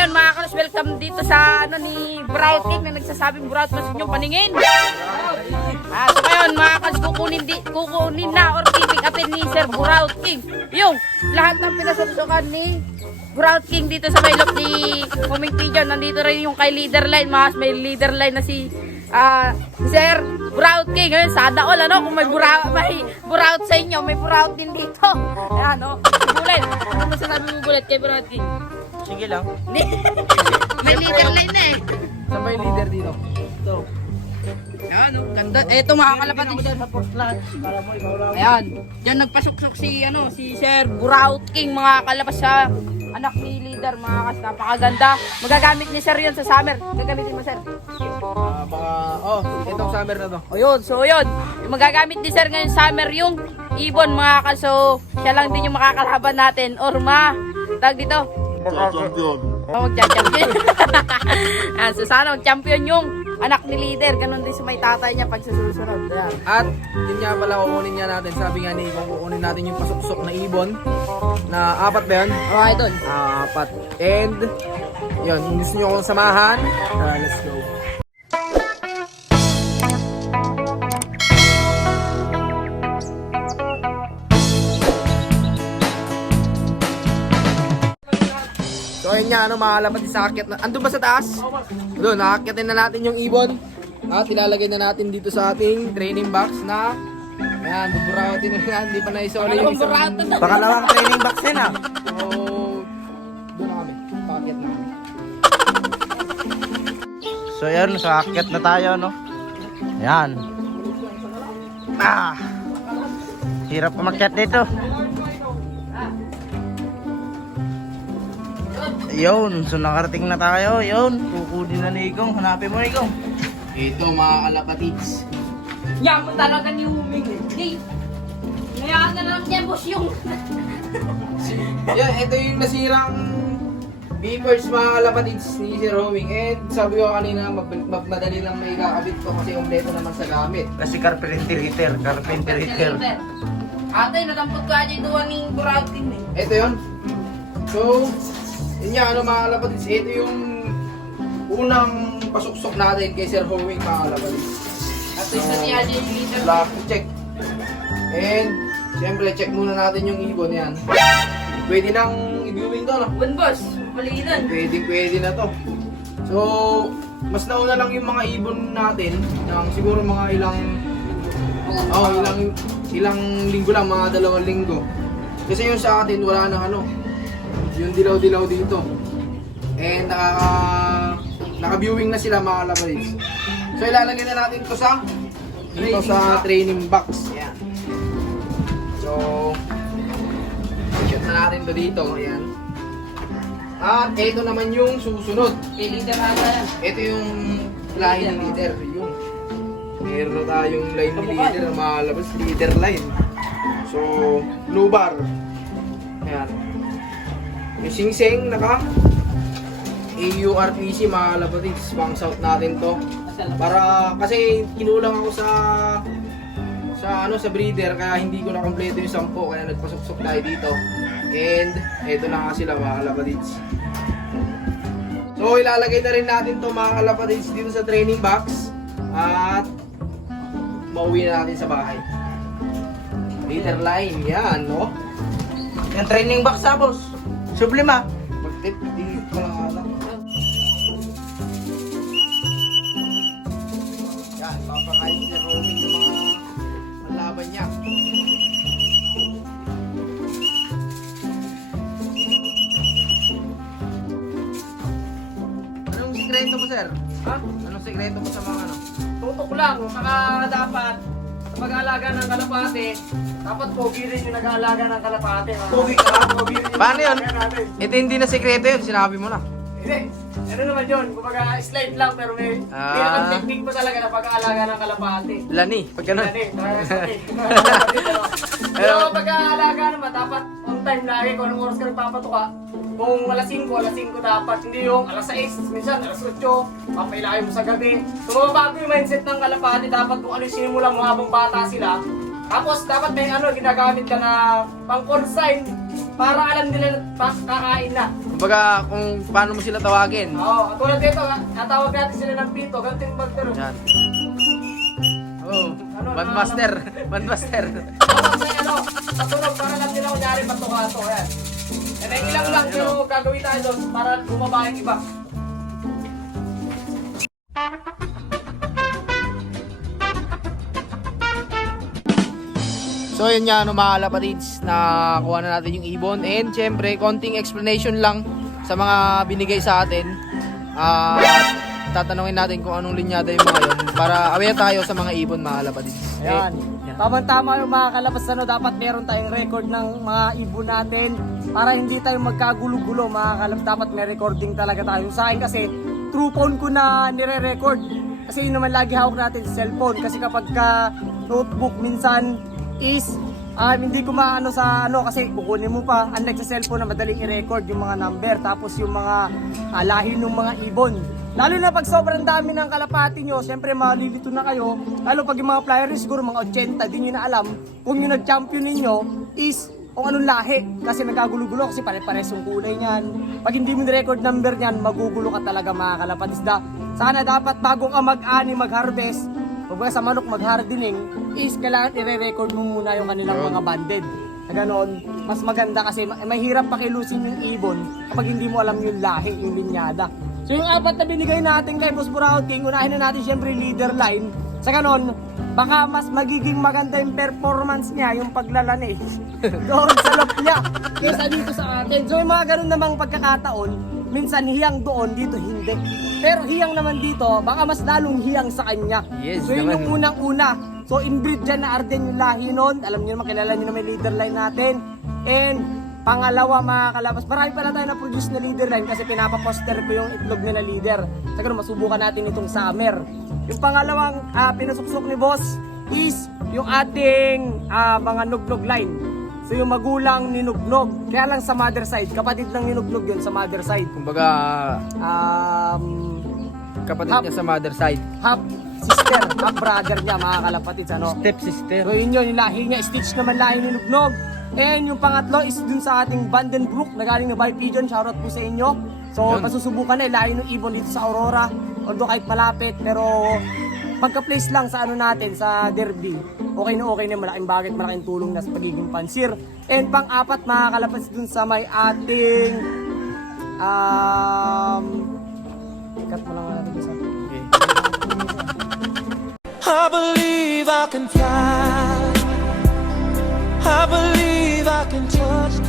ngayon mga kalos, welcome dito sa ano ni Buraot King na nagsasabing Buraot mas inyong paningin. So ngayon mga kalos, kukunin na or pick upin ni Sir Buraot King yung lahat ng pinasuksukan ni Buraot King dito sa may loft ni HOMING Pigeon. Nandito rin yung kay leader line, may leader line na si Sir Buraot King. Ngayon sada all ano, kung may Buraot sa inyo, may Buraot din dito. Ayan o, Bulet, ano masasabi mo Bulet kay Buraot King? Sige lang. May leader line na eh. Saan ba yung leader dito? Ito. Ayan o, ganda. Eto mga kalapatids. Ayan, dyan nagpasuksok si Sir Buraot King mga kalapas sa anak ni leader mga kas. Napakaganda. Magagamit ni Sir yun sa summer. Gagamitin mo Sir? Itong summer na to. O yun, so yun. Yung magagamit ni Sir ngayon summer yung ibon mga kas. So siya lang din yung makakalaban natin. Or tag dito. Champion. Mag-champion. So sana mag-champion yung anak ni leader. Ganon din sa may tatay niya pag susunod. Ayan. At yun nga pala kukunin nga natin. Sabi nga ni kung kukunin natin yung pasuksok na ibon na 4 ba yun? Okay doon. 4. And yun, kung gusto nyo akong samahan, let's go. So ayun nga, mga kalapatids, sakit na. Andun ba sa taas? Doon, nakakyatin na natin yung ibon. At ilalagay na natin dito sa ating training box na ayan, buburaotin na yan. Hindi pa naisoli yung isang Pangalawang training box din ah. So, doon na kami. Pakyat na kami. So yan, sa akyat na tayo no. Yan. Hirap umakyat dito. Yun, so nakarating na tayo. Yun, kukunin na ni Igong. Hanapin mo Igong. Ito mga kalapatids. Yan mo talaga ni HOMING eh. Hey, ngayaan na lang yan boss yung Yan, ito yung nasirang beepers mga kalapatids ni Sir HOMING. And sabi ko kanina, madali lang may kakabit ko kasi kompleto naman sa gamit. Kasi carpenter hitter. Ate, natampot ko aja yung ni Buraot King eh. Ito yun. So, yun nga mga kalapatids. Ito yung unang pasuksok natin kay Sir HOMING mga kalapatids. At isa ni aja yung leader. Loft check. And, siyempre, check muna natin yung ibon yan. Pwede nang i-viewing to, no? Bun boss, palitan. Pwede na to. So, mas nauna lang yung mga ibon natin ng siguro mga ilang linggo lang, mga 2 linggo. Kasi yung sa atin, wala nang yung dilaw-dilaw dito. And naka-viewing na sila mga kalapatids. So ilalagay na natin to sa training box. Ayan. So shoot na natin to dito. Ayan. At ito naman yung susunod. Kay leader ata yan. Ito yung line ni leader. Yun. Meron tayong line ni leader na makalabas. Leader line. So, blue bar. Ayan. Yung sing-sing naka AURPC mga kalapatids. Pang south natin to. Para kasi kinulang ako sa breeder kaya hindi ko na kompleto yung 10 kaya nagpasuksok tayo dito. And eto na nga sila mga kalapatids. So ilalagay na rin natin to mga kalapatids dito sa training box at mauwi na natin sa bahay. Leader line yan, no? Yung training box ah boss. Sublima. Mag-tip, tingin ko lang ata. Yan, papakain si HOMING ng mga laban niya. Anong sikreto mo, sir? Ha? Anong sikreto mo sa mga Tutok lang, saka dapat sa pag-aalaga ng kalapati, dapat pogi rin yung nag-aalaga ng kalapati. Pogi ka? Paano yun? Ito hindi na sikreto yun, sinabi mo na. Hindi, ano naman yun, kumbaga slide lang pero may technique mo talaga na pag-aalaga ng kalapati. Lani, pag ganun. Pero pag-aalaga naman, dapat on time lagi kung anong oras ka nagpapatuka. Kung alas 5 dapat, hindi yung alas 6, minsan alas 8, papailahin mo sa gabi. So mababago yung mindset ng kalapati, dapat kung ano yung sinimula mo habang bata sila, Tapos dapat may ginagamit ka na pang-consign para alam nila na kakain na. Kumbaga, kung paano mo sila tawagin. Oo, tulad dito, natawag natin sila ng pito, ganito yung bagtero. Yan. Oh, bandmaster. Bandmaster. Tapos may patunog para lang nila kunyari patukato. Ayan. Yan ay ilang lang pero gagawin tayo doon para bumaba yung iba. So yun nga mga kalapatids, nakuha na natin yung ibon. And syempre, konting explanation lang sa mga binigay sa atin. At tatanungin natin kung anong linyada yung mga yun para aware tayo sa mga ibon mga kalapatids. Ayan. Tama-tama yung mga kalapas, dapat meron tayong record ng mga ibon natin para hindi tayo magkagulo-gulo mga kalapas. Dapat may recording talaga tayo. Sa akin kasi, true phone ko na nire-record. Kasi yun naman lagi hawak natin sa cellphone. Kasi kapag ka notebook minsan is hindi ko maano sa kasi kukunin mo pa, unlike sa cellphone na madaling i-record yung mga number tapos yung mga lahi ng mga ibon. Lalo na pag sobrang dami ng kalapati nyo, syempre malilito na kayo. Lalo pag yung mga flyers siguro mga 80, di nyo na alam kung yung nag-champion ninyo is kung anong lahi. Kasi nagkagulo-gulo kasi pare-pares yung kulay niyan. Pag hindi mo ni-record number niyan, magugulo ka talaga mga kalapatisda. Sana dapat bago ka mag-ani, mag-harvest, pag sa manok mag-hardening, is kailangan i-record mo muna yung kanilang mga banded. Na ganon, mas maganda kasi mahirap pakilusin yung ibon kapag hindi mo alam yung lahi, yung linyada. So yung apat na binigay natin kay Boss Buraot, unahin na natin syempre leader line. Sa ganon, baka mas magiging maganda yung performance niya, yung paglalani doon sa loft niya kaysa dito sa atin. So yung mga ganon namang pagkakataon, minsan hiyang doon, dito hindi. Pero hiyang naman dito, baka mas lalong hiyang sa kanya. Yes, so yun naman. yung unang-una. So inbreed dyan na Arden yung lahi nun. Alam niyo naman, kilala niyo naman yung leader line natin. And pangalawa mga kalabas, marami pala tayo na-produce na leader line kasi pinapaposter ko yung itlog nila leader. Sa ganun, masubukan natin itong summer. Yung pangalawang pinasuksok ni Boss is yung ating mga nugnog line. So yung magulang ni Nugnog, kaya lang sa mother side, kapatid ng Nugnog yun sa mother side. Kumbaga, kapatid niya sa mother side. Half sister, half brother niya mga kalapatids, Step sister. So yun yung lahi niya, stitch naman lahi ni Nugnog. And yung pangatlo is dun sa ating Vandenbroek na galing na by Pigeon, shoutout po sa inyo. So Yun. pasusubukan na lahi ng ibon dito sa Aurora, although kahit malapit, pero pagka-place lang sa natin, sa derby, okay na malaking bagay, malaking tulong na sa pagiging pansir. And pang-apat mga kalapas dun sa may ating cut mo lang natin isa. Okay. I believe I can fly. I believe I can touch